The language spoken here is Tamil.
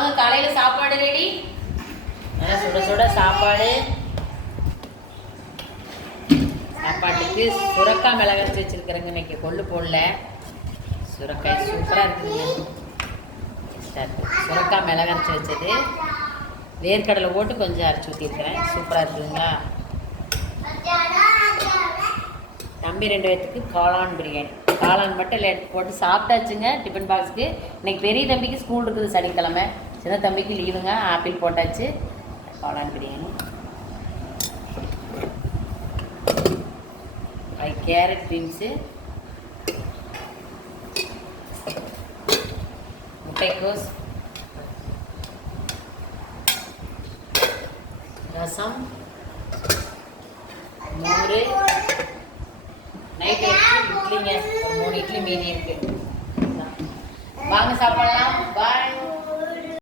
வாங்க காலையில் சாப்பாடு ரெடி சுட சுட சாப்பாடு. சாப்பாட்டுக்கு சுரக்காய் மிளகரைச்சி வச்சிருக்கிறேங்க இன்னைக்கு கொள்ளு போடல. சுரக்காய் சூப்பராக இருக்குதுங்க சுரக்காய் மிளகு அரைச்சி வச்சது. வேர்க்கடலை போட்டு கொஞ்சம் அரைச்சி ஊற்றிருக்கிறேன் சூப்பராக இருக்குதுங்களா? தம்பி ரெண்டு பேர்த்துக்கு காளான் பிரியாணி. காளான் மட்டும் லேட் போட்டு சாப்பிட்டாச்சுங்க டிஃபன் பாக்ஸுக்கு இன்னைக்கு பெரிய தம்பிக்கு ஸ்கூல் இருக்குது சனிக்கிழமை. சின்ன தம்பிக்கு லீவுங்க ஆப்பிள் போட்டாச்சு. காளான் பிரியாணி ஐ கேரட் பீன்ஸு. முட்டைக்கோஸ். ரசம். மோர். நைட்டு இட்லிங்க. ஒரு மூணு இட்லி மீதி இருக்கு. வாங்க சாப்பிடலாம்.